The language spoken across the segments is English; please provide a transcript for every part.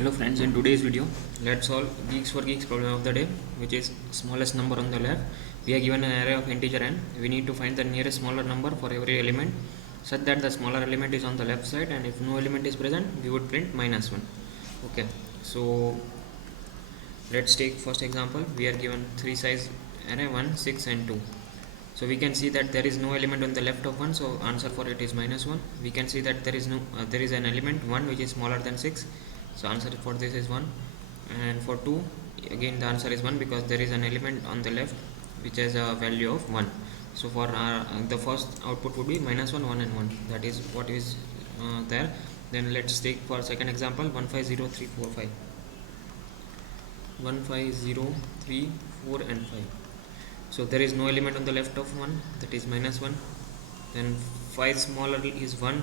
Hello friends, in today's video let's solve geeks for geeks problem of the day, which is smallest number on the left. We are given an array of integer n. We need to find the nearest smaller number for every element such that the smaller element is on the left side, and if no element is present we would print -1. Okay, so let's take first example. We are given three size array 1, 6 and 2. So we can see that there is no element on the left of 1, so answer for it is -1. We can see that there is an element 1 which is smaller than 6, so answer for this is 1. And for 2, again the answer is 1 because there is an element on the left which has a value of 1. So for the first output would be -1, 1 and 1. That is what is there. Then let's take for second example 1, 5, 0, 3, 4, 5. 1, 5, 0, 3, 4 and 5. So there is no element on the left of 1, that is -1. Then 5 smaller is 1.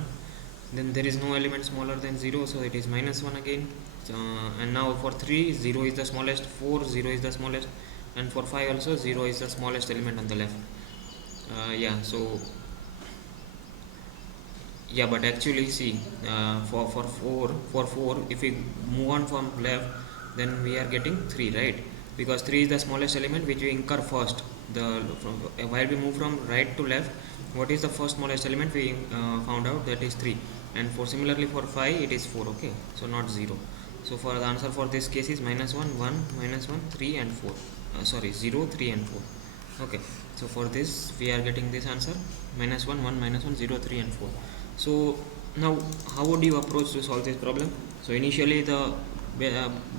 Then there is no element smaller than 0, so it is -1 again. And now for 3, 0 is the smallest, 4, 0 is the smallest, and for 5 also 0 is the smallest element on the left. But actually see, for 4, if we move on from left, then we are getting 3, right? Because 3 is the smallest element which we incur first. While we move from right to left, what is the first smallest element we found out? That is 3. And similarly for 5 it is 4. Okay, so not 0. So for the answer for this case is -1, 1, -1, 3 and 4. 0, 3 and 4. Okay, so for this we are getting this answer -1, 1, -1, 0, 3 and 4. So now how would you approach to solve this problem? So initially the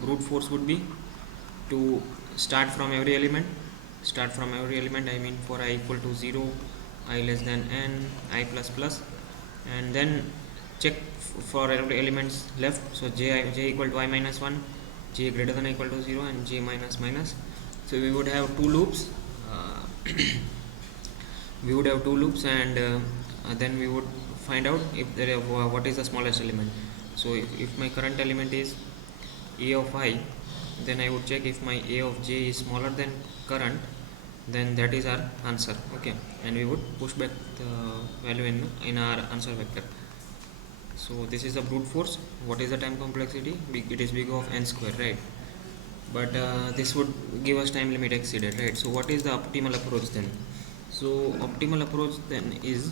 brute force would be to start from every element. I mean for I equal to 0, I less than n, I plus plus, and then check for every elements left. So j equal to I minus 1, j greater than or equal to 0, and j minus minus. So we would have two loops. And then we would find out if what is the smallest element. So if my current element is a of I, then I would check if my a of j is smaller than current, then that is our answer. Okay, and we would push back the value in our answer vector. So this is the brute force. What is the time complexity? It is big of n square, right? But this would give us time limit exceeded, right? So what is the optimal approach then? So optimal approach then is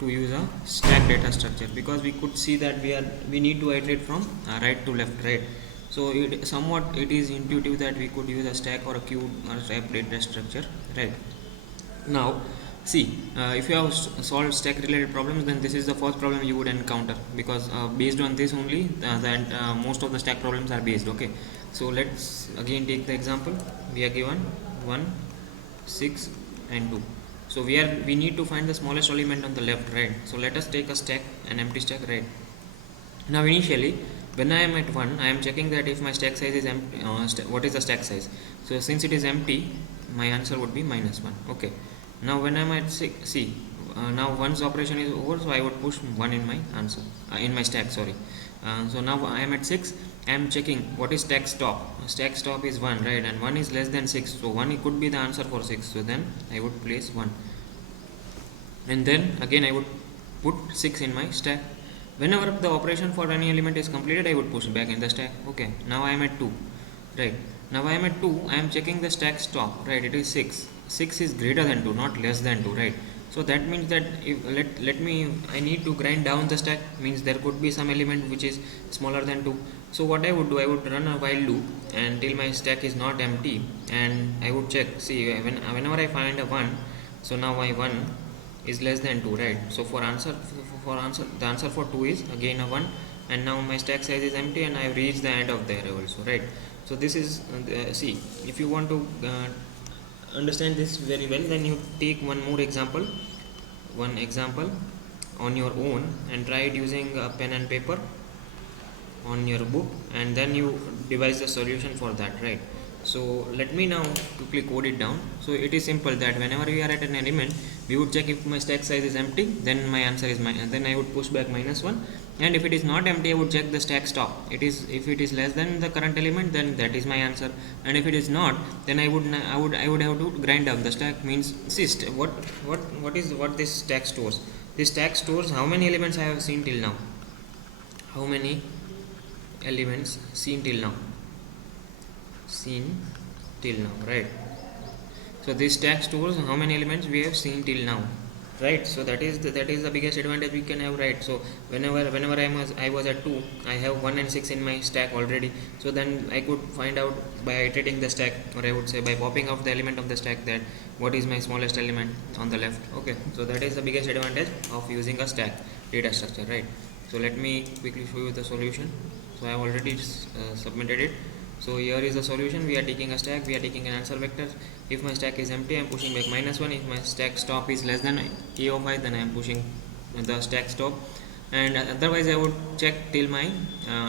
to use a stack data structure, because we could see that we need to iterate from right to left, right? So it is intuitive that we could use a stack or a queue or stack data structure, right? Now see, if you have solved stack related problems, then this is the first problem you would encounter, because based on this only most of the stack problems are based. Okay, so let's again take the example. We are given 1, 6 and 2. So we need to find the smallest element on the left, right? So let us take a stack, an empty stack, right? Now initially when I am at 1, I am checking that if my stack size is empty, what is the stack size. So since it is empty, my answer would be -1. Okay, now when I am at 6, see, now once operation is over, so I would push 1 in my answer, in my stack, sorry. So now I am at 6, I am checking what is stack stop. Stack stop is 1, right? And 1 is less than 6, so 1 it could be the answer for 6. So then I would place 1, and then again I would put 6 in my stack. Whenever the operation for any element is completed, I would push back in the stack. Okay, now I am at 2, right? Now I am at 2, I am checking the stack stop, right? It is 6. 6 is greater than 2, not less than 2, right? So that means that if I need to grind down the stack, means there could be some element which is smaller than 2. So what I would do, I would run a while loop until my stack is not empty, and I would check. See, whenever I find a 1, so now my 1 is less than 2, right? So the answer for 2 is again a 1, and now my stack size is empty and I have reached the end of the array also, right? So this is see, if you want to understand this very well, then you take one example on your own and try it using a pen and paper on your book, and then you devise the solution for that, right? So let me now quickly code it down. So it is simple that whenever we are at an element, we would check if my stack size is empty, then my answer is then I would push back -1, and if it is not empty, I would check the stack stop. If it is less than the current element, then that is my answer, and if it is not, then I would have to grind down the stack. Means see, what this stack stores. This stack stores how many elements I have seen till now. how many elements seen till now, seen till now, right? So this stack stores how many elements we have seen till now, right? So that is the biggest advantage we can have, right? So whenever I was at 2, I have 1 and 6 in my stack already. So then I could find out by iterating the stack, or I would say by popping off the element of the stack, that what is my smallest element on the left. Okay, so that is the biggest advantage of using a stack data structure, right? So let me quickly show you the solution. So I have already submitted it. So here is the solution. We are taking a stack, we are taking an answer vector. If my stack is empty, I am pushing back -1. If my stack stop is less than a of I, then I am pushing the stack stop. And otherwise I would check till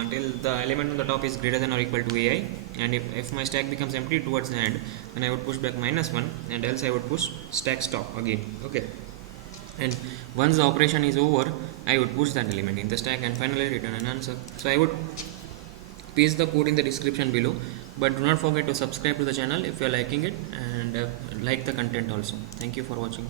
till the element on the top is greater than or equal to ai. And if my stack becomes empty towards the end, then I would push back -1, and else I would push stack stop again. Okay, and once the operation is over, I would push that element in the stack and finally return an answer. So I would paste the code in the description below, but do not forget to subscribe to the channel if you are liking it, and like the content also. Thank you for watching.